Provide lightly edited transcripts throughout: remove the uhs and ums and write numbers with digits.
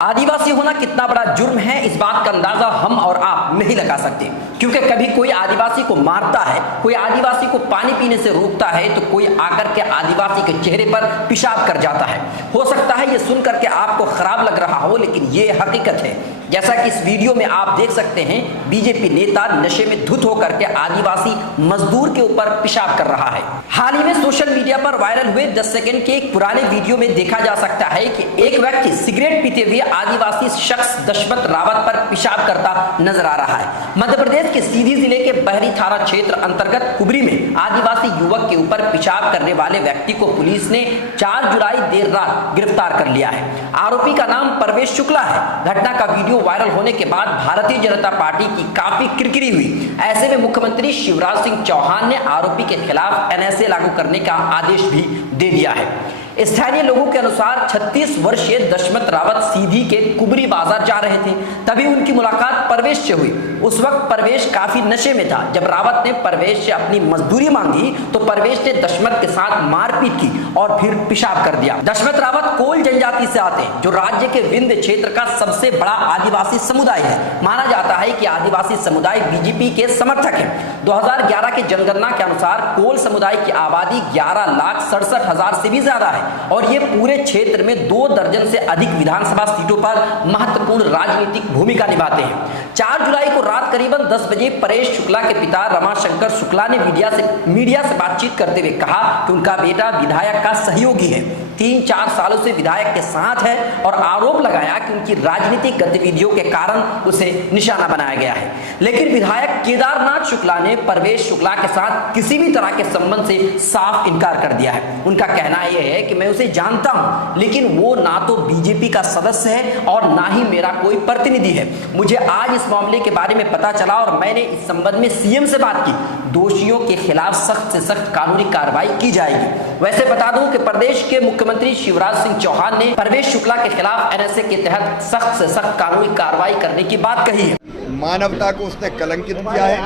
आदिवासी होना कितना बड़ा जुर्म है, इस बात का अंदाजा हम और आप नहीं लगा सकते, क्योंकि कभी कोई आदिवासी को मारता है, कोई आदिवासी को पानी पीने से रोकता है, तो कोई आकर के आदिवासी के चेहरे पर पेशाब कर जाता है। हो सकता है ये सुनकर के आपको खराब लग रहा हो, लेकिन ये हकीकत है। जैसा कि इस वीडियो में आप देख सकते हैं, बीजेपी नेता नशे में धुत होकर के आदिवासी मजदूर के ऊपर पेशाब कर रहा है। हाल ही में सोशल मीडिया पर वायरल हुए 10 सेकंड के एक पुराने वीडियो में देखा जा सकता है कि एक व्यक्ति सिगरेट पीते हुए आदिवासी शख्स दशमत रावत पर पेशाब करता नजर आ रहा है। मध्य प्रदेश के सीधी जिले के बहरी थाना क्षेत्र अंतर्गत कुबरी में आदिवासी युवक के ऊपर पेशाब करने वाले व्यक्ति को पुलिस ने 4 जुलाई देर रात गिरफ्तार कर लिया है। आरोपी का नाम परवेश शुक्ला है। घटना का वीडियो वायरल होने के बाद भारतीय जनता पार्टी की काफी किरकिरी हुई। ऐसे में मुख्यमंत्री शिवराज सिंह चौहान ने आरोपी के खिलाफ एनएसए लागू करने का आदेश भी दे दिया है। स्थानीय लोगों के अनुसार 36 वर्षीय दशमत रावत सीधी के कुबरी बाजार जा रहे थे, तभी उनकी मुलाकात परवेश से हुई। उस वक्त परवेश काफी नशे में था। जब रावत ने परवेश से अपनी मजदूरी मांगी तो परवेश ने दशमत के साथ मारपीट की और फिर पेशाब कर दिया। दशमत रावत कोल जनजाति से आते हैं, जो राज्य के विंध्य क्षेत्र का सबसे बड़ा आदिवासी समुदाय है। माना जाता है कि आदिवासी समुदाय बीजेपी के समर्थक है। 2011 के जनगणना के अनुसार कोल समुदाय की आबादी 11,67,000 से भी ज्यादा है और ये पूरे क्षेत्र में 2 दर्जन से अधिक विधानसभा सीटों पर महत्वपूर्ण राजनीतिक भूमिका निभाते हैं। 4 जुलाई को रात करीबन 10 बजे परेश शुक्ला के पिता रमाशंकर शुक्ला ने मीडिया से बातचीत करते हुए कहा कि उनका बेटा विधायक का सहयोगी है, 3-4 सालों से विधायक के साथ है और आरोप लगाया कि उनकी राजनीतिक गतिविधियों के कारण उसे निशाना बनाया गया है। लेकिन विधायक केदारनाथ शुक्ला ने परवेश शुक्ला के साथ किसी भी तरह के संबंध से साफ इनकार कर दिया है। उनका कहना यह है कि मैं उसे जानता हूं, लेकिन वो ना तो बीजेपी का सदस्य है और ना ही मेरा कोई प्रतिनिधि है। मुझे आज इस मामले के बारे में पता चला और मैंने इस संबंध में सीएम से बात की। दोषियों के खिलाफ सख्त से सख्त कानूनी कार्रवाई की जाएगी। वैसे बता दूं कि प्रदेश के मुख्यमंत्री शिवराज सिंह चौहान ने परवेश शुक्ला के खिलाफ एनएसए के तहत सख्त से सख्त कानूनी कार्रवाई करने की बात कही है। मानवता को उसने कलंकित किया है,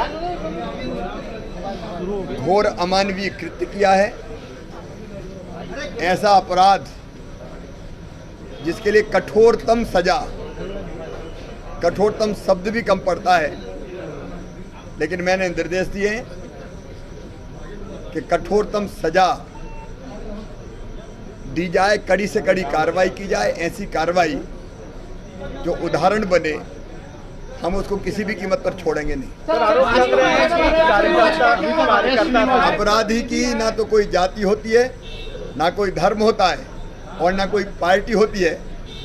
घोर अमानवीय कृत्य किया है। ऐसा अपराध जिसके लिए कठोरतम सजा, कठोरतम शब्द भी कम पड़ता है, लेकिन मैंने निर्देश दिए कि कठोरतम सजा दी जाए, कड़ी से कड़ी कार्रवाई की जाए। ऐसी कार्रवाई जो उदाहरण बने, हम उसको किसी भी कीमत पर छोड़ेंगे नहीं। अपराधी की ना तो कोई जाति होती है, ना कोई धर्म होता है और ना कोई पार्टी होती है।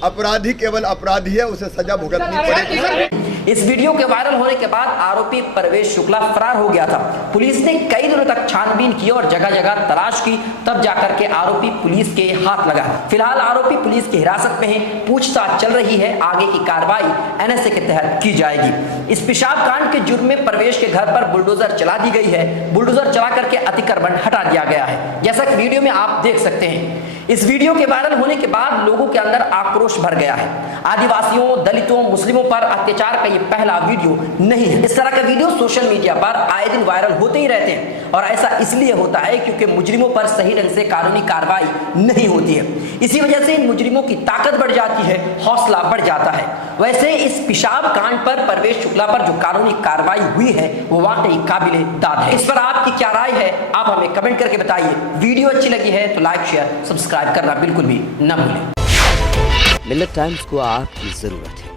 अपराधी केवल अपराधी है, उसे सजा भुगतनी पड़ेगी। इस वीडियो के वायरल होने के बाद आरोपी परवेश शुक्ला फरार हो गया था। पुलिस ने कई दिनों तक छानबीन की और जगह जगह तलाश की, तब जाकर के आरोपी पुलिस के हाथ लगा। फिलहाल आरोपी पुलिस की हिरासत में है, पूछताछ चल रही है। आगे की कार्रवाई एनएसए के तहत की जाएगी। इस पेशाब कांड के जुर्म में परवेश के घर पर बुलडोजर चला दी गई है। बुलडोजर चला करके अतिक्रमण हटा दिया गया है, जैसा कि वीडियो में आप देख सकते हैं। इस वीडियो के वायरल होने के बाद लोगों के अंदर आक्रोश भर गया है। आदिवासियों, दलितों, मुस्लिमों पर अत्याचार का ये पहला वीडियो नहीं है। इस तरह का वीडियो सोशल मीडिया पर आए दिन वायरल होते ही रहते हैं और ऐसा इसलिए होता है क्योंकि मुजरिमों पर सही ढंग से कानूनी कार्रवाई नहीं होती है। इसी वजह से इन मुजरिमों की ताकत बढ़ जाती है, हौसला बढ़ जाता है। वैसे इस पेशाब कांड पर परवेश शुक्ला पर जो कानूनी कार्रवाई हुई है वो वाकई काबिले दाद है। इस पर आपकी क्या राय है, आप हमें कमेंट करके बताइए। वीडियो अच्छी लगी है तो लाइक, शेयर, सब्सक्राइब करना बिल्कुल भी न भूलें। मिल्लत टाइम्स को आपकी जरूरत है,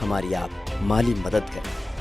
हमारी आप माली मदद करें।